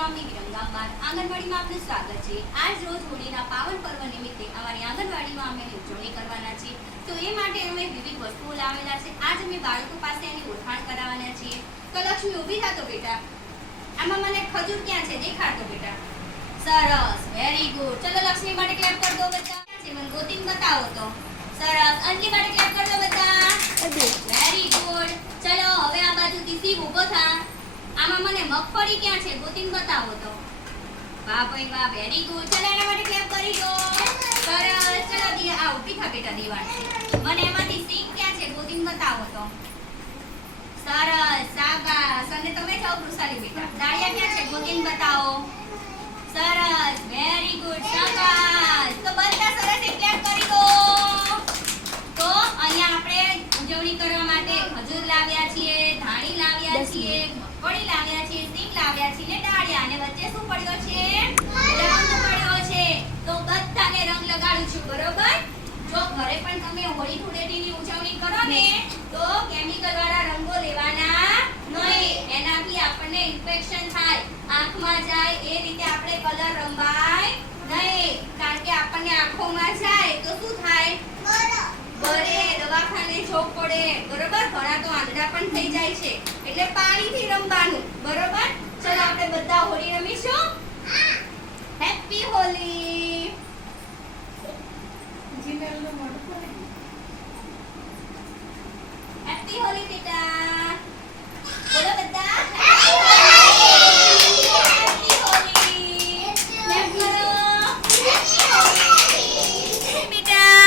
ગામની વિરમગામમાં આંગણવાડીમાં આપનું સ્વાગત છે। આજ રોજ હોળીના પાવન પર્વ નિમિત્તે અમારી આંગણવાડીમાં અમે ઉજવણી કરવાના છીએ, તો એ માટે અમે વિવિધ વસ્તુઓ લાવેલા છે। આજ અમે બાળકો પાસે એની ઓળખાણ કરાવવાના છીએ। તો લક્ષ્મી ઊભી થા તો બેટા, આમાં મને ખજૂર ક્યાં છે દેખાડતો બેટા। સરસ, વેરી ગુડ। ચલો લક્ષ્મી માટે ક્લેપ કર દો બધા। ક્યાં છે મને ગોતીને બતાવો તો। સરસ, અંજલિ માટે ક્લેપ કર દો બધા। Very good. ચલો હવે આ બાજુથી સીવ ઊભો થા। આમાં મને મગફળી ક્યાં છે ગોતીને બતાવો તો। વાહ ભાઈ વાહ, વેરી ગુડ। ચલો એના માટે ક્લેપ કરી દો। સરસ, ચલો દિયા આ ઊભી થા બેટા દેવાંશી, મને એમાંથી સીંગ ક્યાં છે ગોતીને બતાવો તો। સરસ, શાબાશ। અને તમે જાઓ વૃષાલી બેટા, દાળિયા ક્યાં છે ગોતીને બતાવો। સરસ, વેરી ગુડ, શાબાશ। તો બધા સરસ એક ક્લેપ કરી દો। તો અહીંયા આપણે ઉજવણી કરવા માટે ખજૂર લાવ્યા છીએ, ધાણી લાવ્યા છીએ, મગફળી લાવ્યા છીએ, સિંગ લાવ્યા છીએ, દાળિયા, અને વચ્ચે શું પડ્યો છે? રંગ પડ્યો છે। તો બધાને રંગ લગાડું છું, બરોબર? જો ઘરે પણ તમે હોળી ધૂળેટીની ઉજવણી કરો ને તો કેમિકલ વાળા રંગો લેવાના નહીં, એનાથી આપણને ઇન્ફેક્શન થાય, આંખમાં જાય, એ રીતે આપણે કલર રંગાય નહીં, કારણ કે આપણને આંખોમાં જાય તો શું થાય? બરે, દવાખાને જવું પડે, બરોબર? ઘણા તો આંધળા પણ થઈ જાય છે, એટલે પાણીથી રમવાનું, બરોબર? ચલો આપણે બધા હોળી રમીશું। હેપી હોલી। હેપી હોલી બેટા, બોલો બધા હેપી હોલી। ક્લેપ કરો બેટા।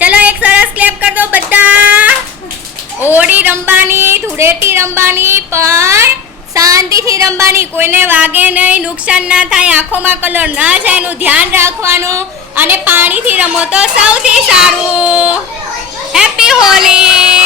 ચલો એક સરસ ક્લેપ કર દો બધા। હોળી રમવાની, ધૂળેટી રમવાની, પણ શાંતિથી રમવાની, કોઈને વાગે નહીં, નુકસાન ના થાય, આંખોમાં કલર ના જાય એનું ધ્યાન રાખવાનું, અને પાણીથી રમો તો સૌથી સારું। હેપી હોલી।